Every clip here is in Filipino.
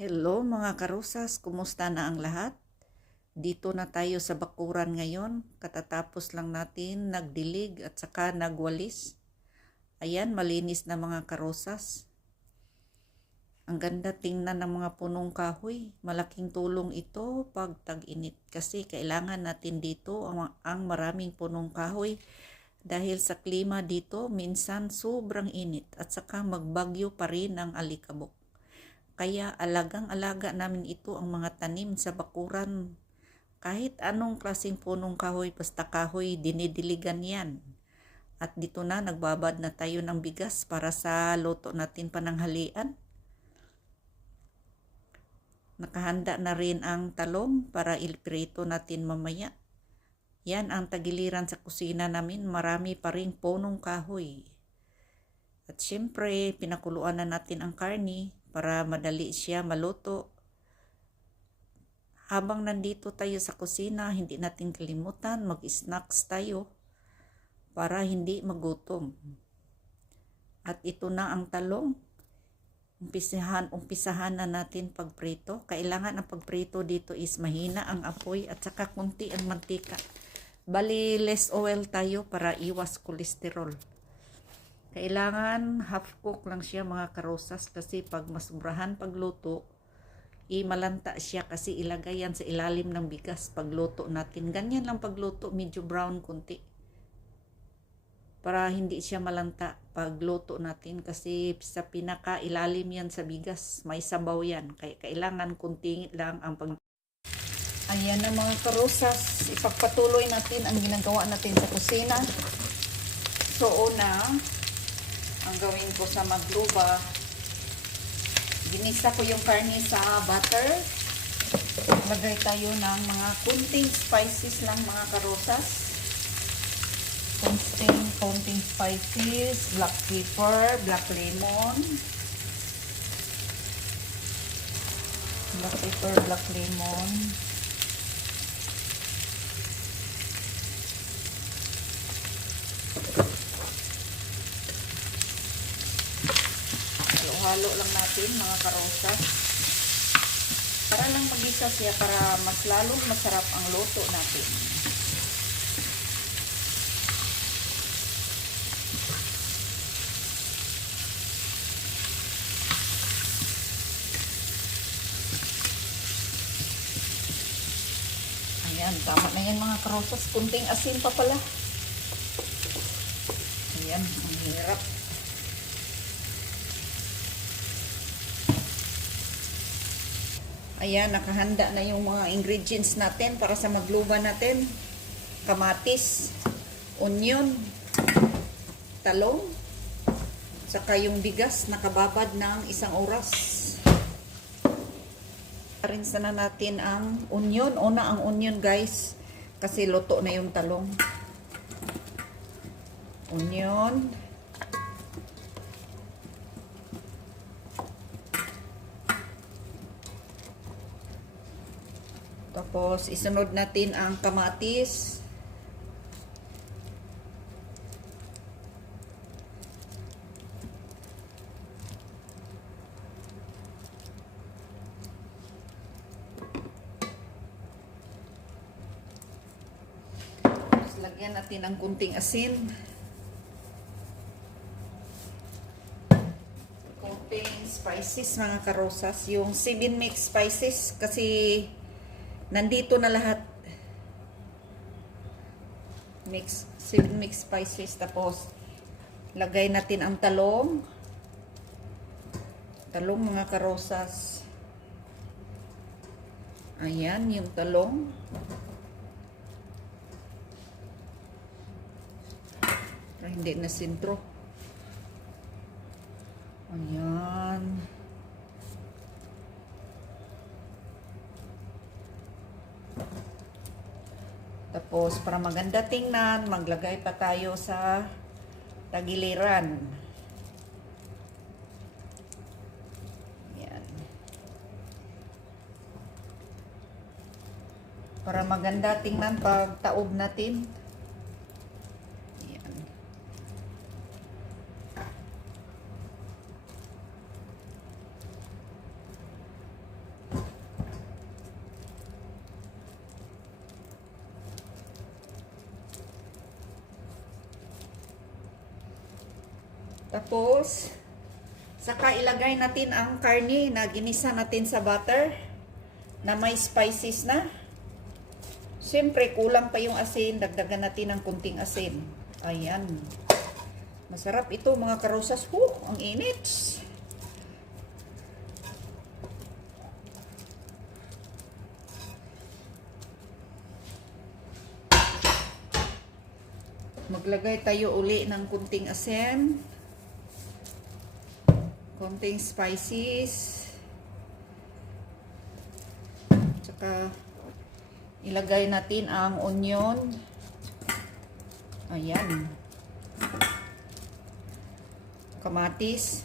Hello mga karusas, kumusta na ang lahat? Dito na tayo sa bakuran ngayon, katatapos lang natin nagdilig at saka nagwalis. Ayan, malinis na mga karusas. Ang ganda tingnan ng mga punong kahoy. Malaking tulong ito pag tag-init kasi kailangan natin dito ang maraming punong kahoy dahil sa klima dito minsan sobrang init at saka magbagyo pa rin ang alikabok. Kaya alagang-alaga namin ito ang mga tanim sa bakuran. Kahit anong klaseng punong kahoy, basta kahoy, dinidiligan yan. At dito na, nagbabad na tayo ng bigas para sa luto natin pananghalian. Nakahanda na rin ang talong para ilprito natin mamaya. Yan ang tagiliran sa kusina namin, marami pa ring punong kahoy. At syempre, pinakuluan na natin ang karni para madali siya maluto. Habang nandito tayo sa kusina, hindi natin kalimutan mag-snacks tayo para hindi magutom. At ito na ang talong. Umpisahan na natin pagprito. Kailangan ang pagprito dito is mahina ang apoy at saka kunti ang mantika. Bali less oil tayo para iwas kolesterol. Kailangan half cook lang siya mga karosas kasi pag masubrahan pagluto, malanta siya kasi ilagay yan sa ilalim ng bigas pagluto natin. Ganyan lang pagluto, medyo brown kunti. Para hindi siya malanta pagluto natin kasi sa pinaka ilalim yan sa bigas, may sabaw yan. Kaya kailangan kunti lang ang pag... Ayan na mga karosas, ipagpatuloy natin ang ginagawa natin sa kusina. So una, ang gawin ko sa magluba, ginisa ko yung karne sa butter. Lagay tayo ng mga kunting spices lang mga karosas. Kunting spices, black pepper, black lemon. Black pepper, black lemon. Halo lang natin mga karosas para lang magisa siya para mas lalong masarap ang luto natin. Ayan, tama na yan mga karosas, kunting asin pa pala. Ayan, ang hirap. Ayan, nakahanda na yung mga ingredients natin para sa magluba natin. Kamatis, onion, talong, saka yung bigas nakababad ng 1 oras. Rinsa na natin ang onion. Una ang onion guys, kasi luto na yung talong. Onion. Tapos, isunod natin ang kamatis. Tapos, lagyan natin ng kunting asin. Kunting spices mga karosas. Yung 7 mix spices kasi nandito na lahat. 7 mix spices. Tapos, lagay natin ang talong. Talong mga karosas. Ayan, yung talong. Para hindi na sintro. Ayan. Tapos, para maganda tingnan, maglagay pa tayo sa tagiliran. Yan. Para maganda tingnan pag taob natin. Yan. Tapos, saka ilagay natin ang karne na ginisa natin sa butter na may spices na. Siyempre, kulang pa yung asin. Dagdagan natin ng kunting asin. Ayan. Masarap ito mga karosas. Ang init. Maglagay tayo uli ng kunting asin, kunting spices, tsaka ilagay natin ang onion. Ayan. Kamatis.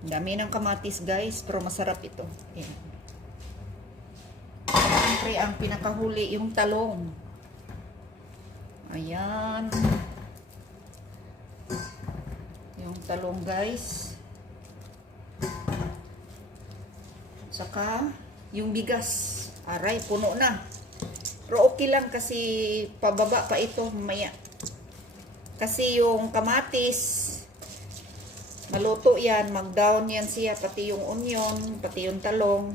Dami ng kamatis guys, pero masarap ito. Ayan. Siyempre ang pinakahuli yung talong. Ayan. Yung talong guys. Saka yung bigas. Aray, puno na. Pero okay lang kasi pababa pa ito mamaya. Kasi yung kamatis maluto yan, mag-down yan siya, pati yung onion, pati yung talong.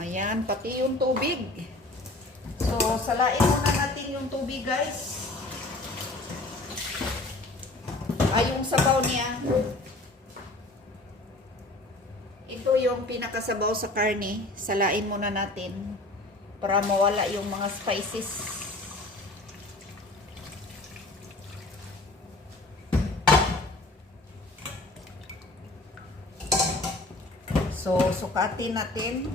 Ayan, pati yung tubig. So, salain muna natin yung tubig, guys. Ay, yung sabaw niya. Ito yung pinakasabaw sa karne. Salain muna natin para mawala yung mga spices. So, sukatin natin.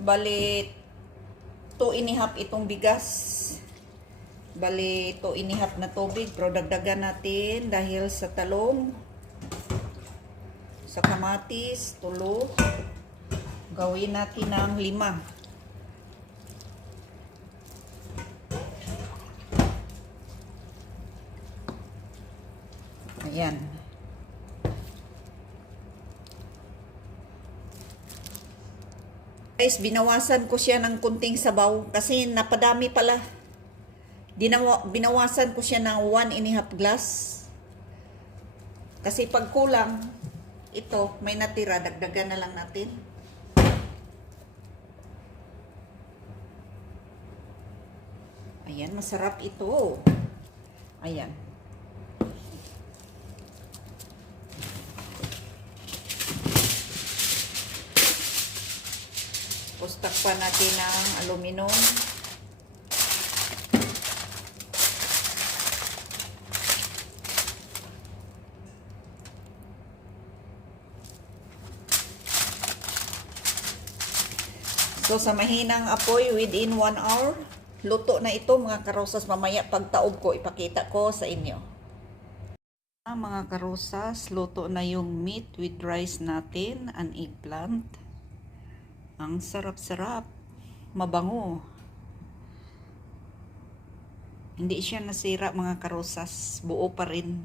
Bali 2.5 itong bigas. Bali 2.5 na tubig. Pero dagdagan natin dahil sa talong, sa kamatis, tulo. Gawin natin ng 5. Ayan. Guys, binawasan ko siya ng kunting sabaw kasi napadami pala. Binawasan ko siya ng 1.5 glass. Kasi pag kulang, ito, may natira, dagdagan na lang natin. Ayan, masarap ito. Ayan. Tapos takpan natin ng aluminum. So, sa mahinang apoy, within 1 hour, luto na ito mga karosas. Mamaya pagtaob ko, ipakita ko sa inyo. Mga karosas, luto na yung meat with rice natin, an eggplant. Ang sarap-sarap, mabango. Hindi siya nasira mga karosas, buo pa rin.